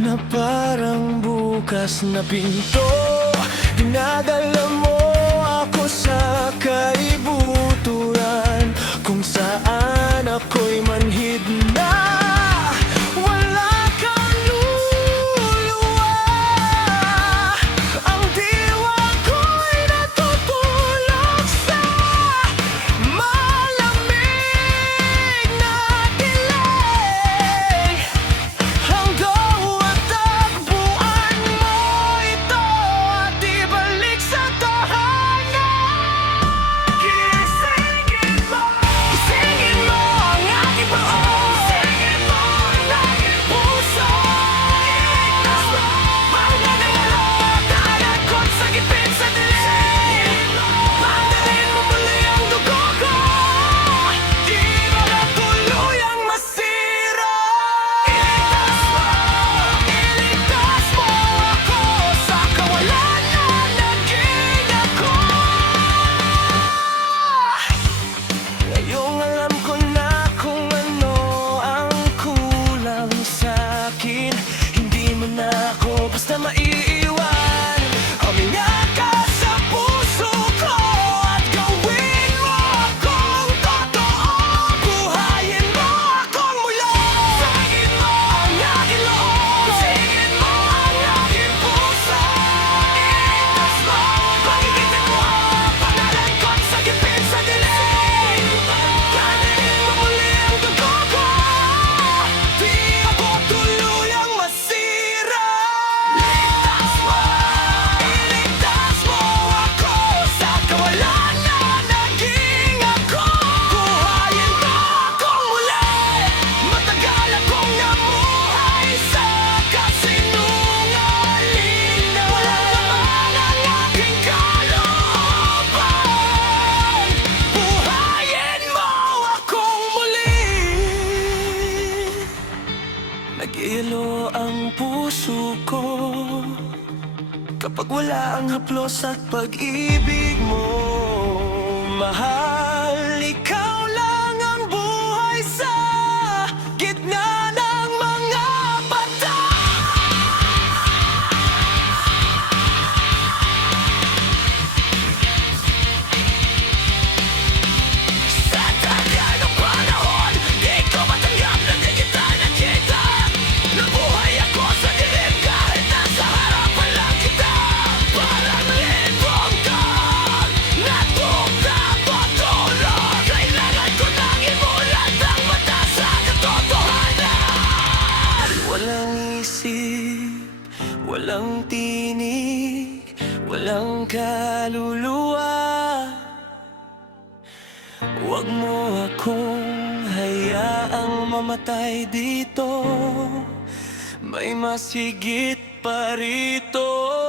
na parang bukas na pinto. Dinadala mo ako sa kaibuturan, kung saan ako'y manhid na wala kang luluwa. Ang diwa ko'y natutulog sa malamig na dilim. Hanggang matagpuan mo ito at ibalik sa tahanan. Gisingin mo ang aking buo, gisingin mo ang aking puso. Iligtas mo mga nalot na alagkot sa gipit sa dilim. Mandalin mo muli ang dugo ko, di mo na tuluyang masira. Iligtas mo ako sa kawalan na naging ako. Ngayong alam ko na kung ano ang kulang sa'kin, hindi mo na ako basta maiiwan. Huminga ka sa puso ko at gawin mo akong totoo. Buhayin mo akong muli. Singin mo ang aking loob, singin mo ang aking puso. Iligtas mo, pagigitin mo ang pangalan ko't sa gipit sa dilim. Ganilin mo muli ang dugo ko, di ako tuluyang masira. Iligtas mo ako sa kawalan na naging ako. Buhayin mo akong muli. Matagal akong namuhay sa kasinungaling na walang laman ang aking kalooban. Buhayin mo akong muli. Nag-iilo ang puso ko kapag wala ang haplos at pag-ibig mo. Mahal, ikaw lang ang buhay sa gitna ng mga bata. Sa tagal ng panahon, di ko matanggap na di kita nakita. Nabuhay ako sa dilim kahit nasa harapan lang kita. Parang libong kang natutulog. Kailangan ko nang imulat ang mata sa katotohanan. Walang isip, walang tinig, walang kaluluwa. Huwag mo akong hayaang mamatay dito, may mas higit pa rito.